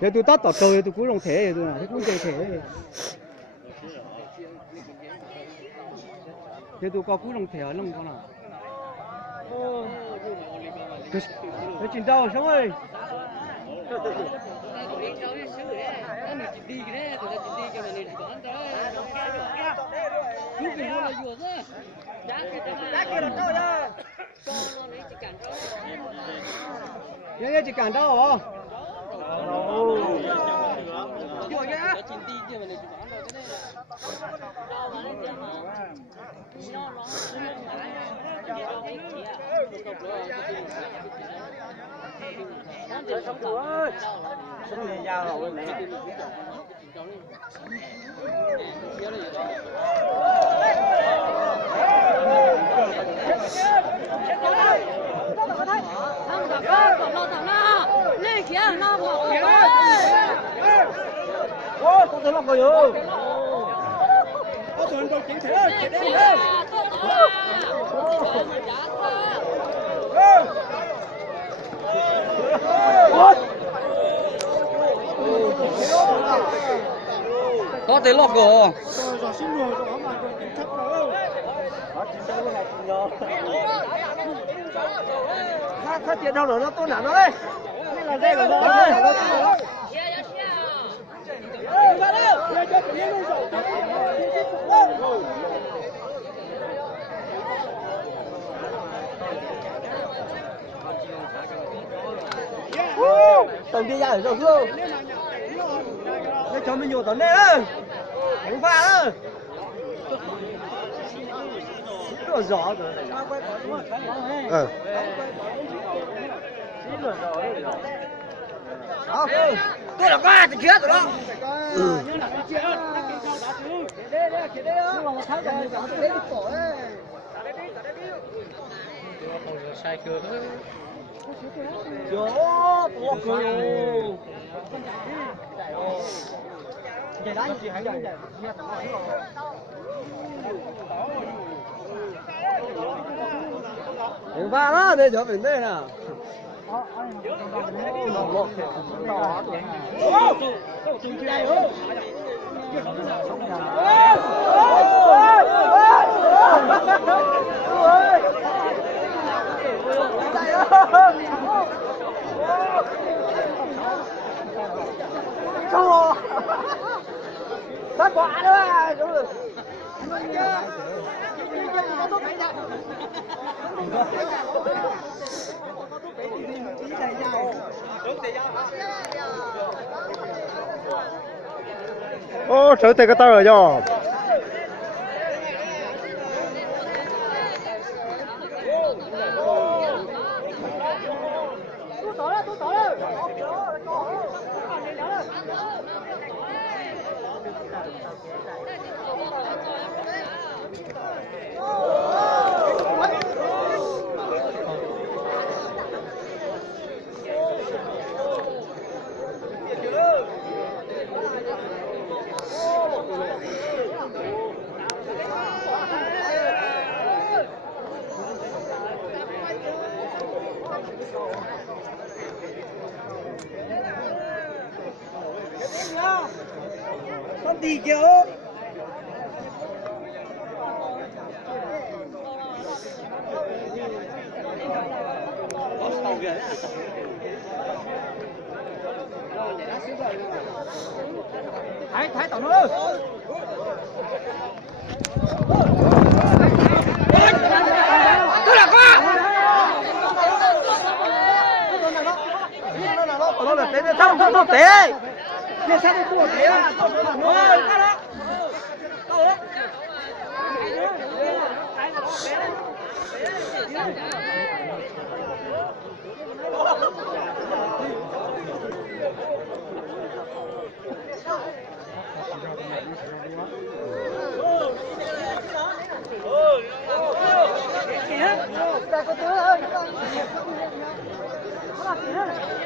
giờ tôi tắt tỏ trời tôi cúi lòng thế rồi nào, cúi trời thế. Giờ tôi có cúi lòng thế ở lòng con nào. Tôi chuyển đâu sống ơi. Nhớ chỉ cản đâu hả? Không thể làm gì được. Có tuần đâu chỉnh thế, chỉnh đi đi. Có thể lọc rồi. Phát tiền đâu nữa nó tôn hẳn nó đấy. Đây là dây của nó đấy. Tổng đi ra ở đâu không? Nó cho mình nhiều tấn đấy ơi. Đánh pha đó. Nó gió rồi. Tôi là ba thì chết rồi đó. Sai cược. Trời ơi, Vậy đó chị hãy vậy. đừng pha đó, đây cho mình đây nào. Bắt quả nữa. Ô, trở tay cái tao rồi cho. Con đi kìa. Thái tổng ơi. Tôi là qua. Nó là tế không tế. Kia sao không tế à? Ôi, ra đó. 来，给我丢了，你看，我拿钱。